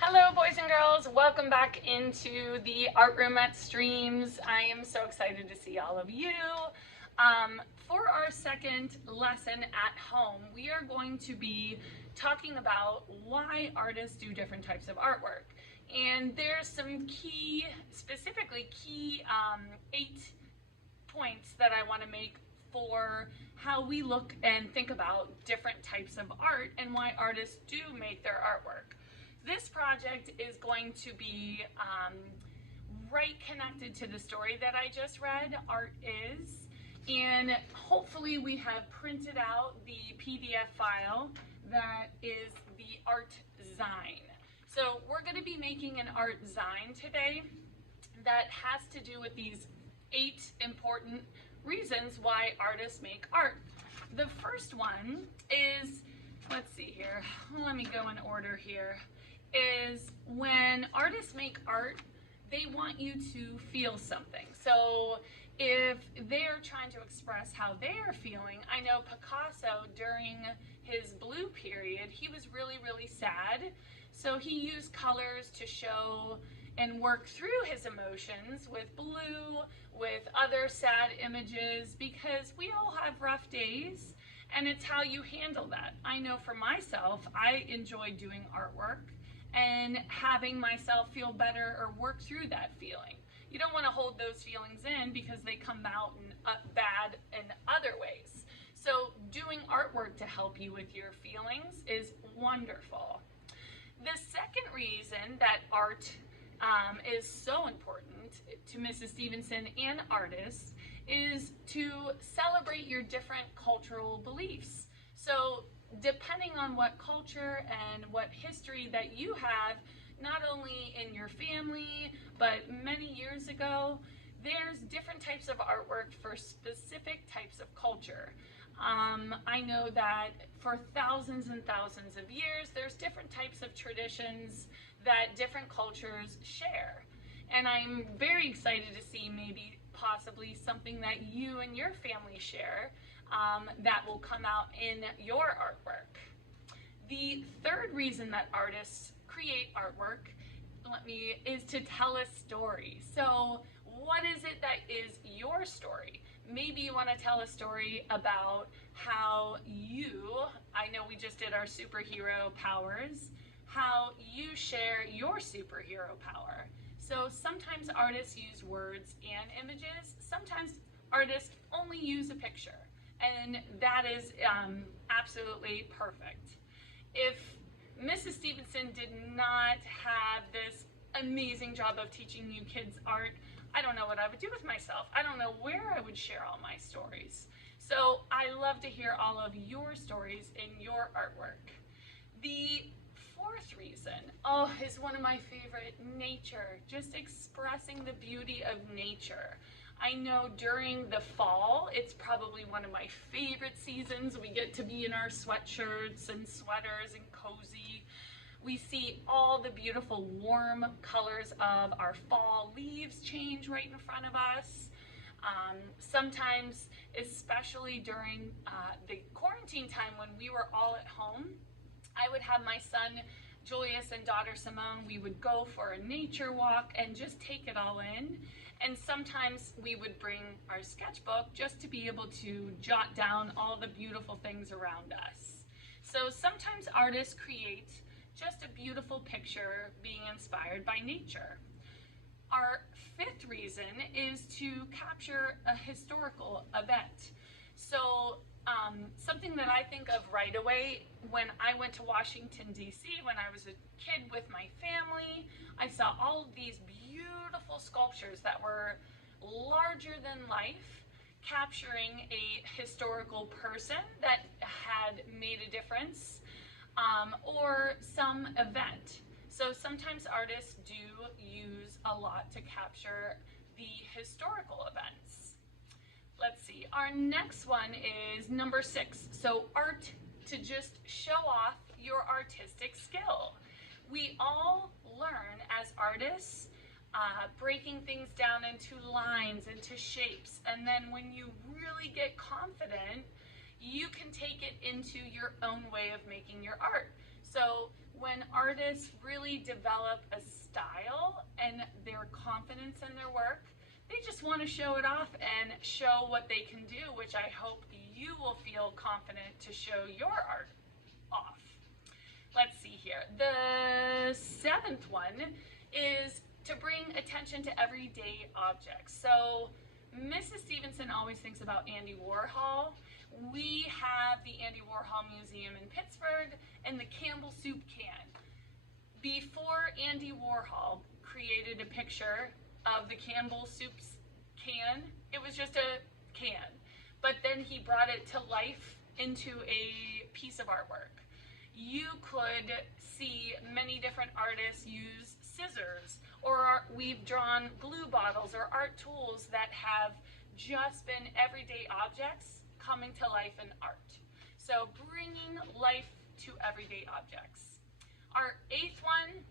Hello boys and girls, welcome back into the art room at Streams. I am so excited to see all of you. For our second lesson at home, we are going to be talking about why artists do different types of artwork. And there's some specifically key 8 points that I want to make for how we look and think about different types of art and why artists do make their artwork. This project is going to be right connected to the story that I just read, Art Is, and hopefully we have printed out the PDF file that is the art zine. So we're going to be making an art zine today that has to do with these 8 important reasons why artists make art. The first one is, let's see here, let me go in order here, is when artists make art, they want you to feel something. So if they're trying to express how they are feeling, I know Picasso during his blue period, he was really sad. So he used colors to show and work through his emotions with blue, with other sad images, because we all have rough days and it's how you handle that. I know for myself, I enjoy doing artwork and having myself feel better or work through that feeling. You don't want to hold those feelings in because they come out in bad in other ways. So doing artwork to help you with your feelings is wonderful. The second reason that art is so important to Mrs. Stevenson and artists is to celebrate your different cultural beliefs. So depending on what culture and what history that you have, not only in your family, but many years ago, there's different types of artwork for specific types of culture. I know that for thousands and thousands of years, there's different types of traditions that different cultures share. And I'm very excited to see maybe possibly something that you and your family share that will come out in your artwork. The third reason that artists create artwork is to tell a story. So what is it that is your story? Maybe you want to tell a story about how I know we just did our superhero powers, how you share your superhero power. So sometimes artists use words and images, sometimes artists only use a picture, and that is absolutely perfect. If Mrs. Stevenson did not have this amazing job of teaching you kids art, I don't know what I would do with myself. I don't know where I would share all my stories. So I love to hear all of your stories in your artwork. The fourth reason, is one of my favorite, nature. Just expressing the beauty of nature. I know during the fall, it's probably one of my favorite seasons. We get to be in our sweatshirts and sweaters and cozy. We see all the beautiful warm colors of our fall leaves change right in front of us. Sometimes, especially during the quarantine time when we were all at home, I would have my son Julius and daughter Simone, we would go for a nature walk and just take it all in. And sometimes we would bring our sketchbook just to be able to jot down all the beautiful things around us. So sometimes artists create just a beautiful picture being inspired by nature. Our fifth reason is to capture a historical event. So something that I think of right away when I went to Washington, D.C., when I was a kid with my family, I saw all of these beautiful sculptures that were larger than life, capturing a historical person that had made a difference, or some event. So sometimes artists do use a lot to capture the historical events. Let's see, our next one is number 6. So art to just show off your artistic skill. We all learn as artists breaking things down into lines, into shapes, and then when you really get confident, you can take it into your own way of making your art. So when artists really develop a style and their confidence in their work. They just want to show it off and show what they can do, which I hope you will feel confident to show your art off. Let's see here. The 7th one is to bring attention to everyday objects. So Mrs. Stevenson always thinks about Andy Warhol. We have the Andy Warhol Museum in Pittsburgh and the Campbell soup can. Before Andy Warhol created a picture of the Campbell soup can, it was just a can. But then he brought it to life into a piece of artwork. You could see many different artists use scissors, or we've drawn glue bottles or art tools that have just been everyday objects coming to life in art. So bringing life to everyday objects. Our 8th one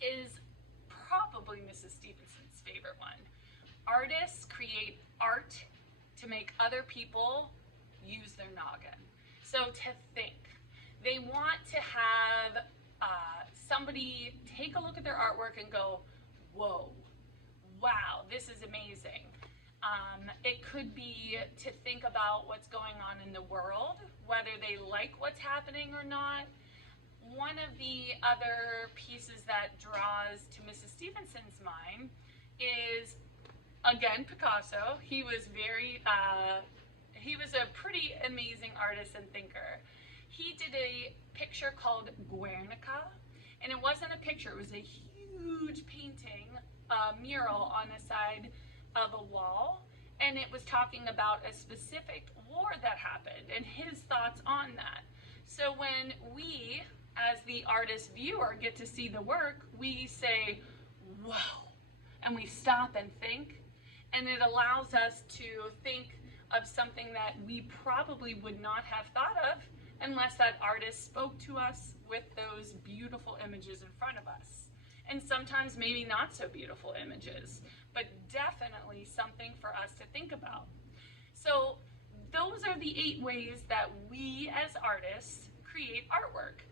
is probably Mrs. Stevenson's favorite one. Artists create art to make other people use their noggin. So to think. They want to have somebody take a look at their artwork and go, whoa, wow, this is amazing. It could be to think about what's going on in the world, whether they like what's happening or not. One of the other pieces that draws to Mrs. Stevenson's mind is, again, Picasso. He was a pretty amazing artist and thinker. He did a picture called Guernica, and it wasn't a picture, it was a huge painting, a mural on the side of a wall, and it was talking about a specific war that happened and his thoughts on that. So when we, as the artist viewer, get to see the work, we say, whoa, and we stop and think, and it allows us to think of something that we probably would not have thought of unless that artist spoke to us with those beautiful images in front of us. And sometimes maybe not so beautiful images, but definitely something for us to think about. So those are the 8 ways that we as artists create artwork.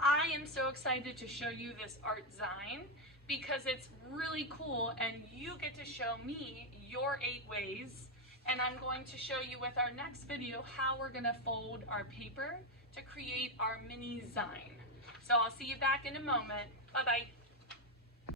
I am so excited to show you this art zine because it's really cool and you get to show me your 8 ways, and I'm going to show you with our next video how we're going to fold our paper to create our mini zine. So I'll see you back in a moment. Bye-bye.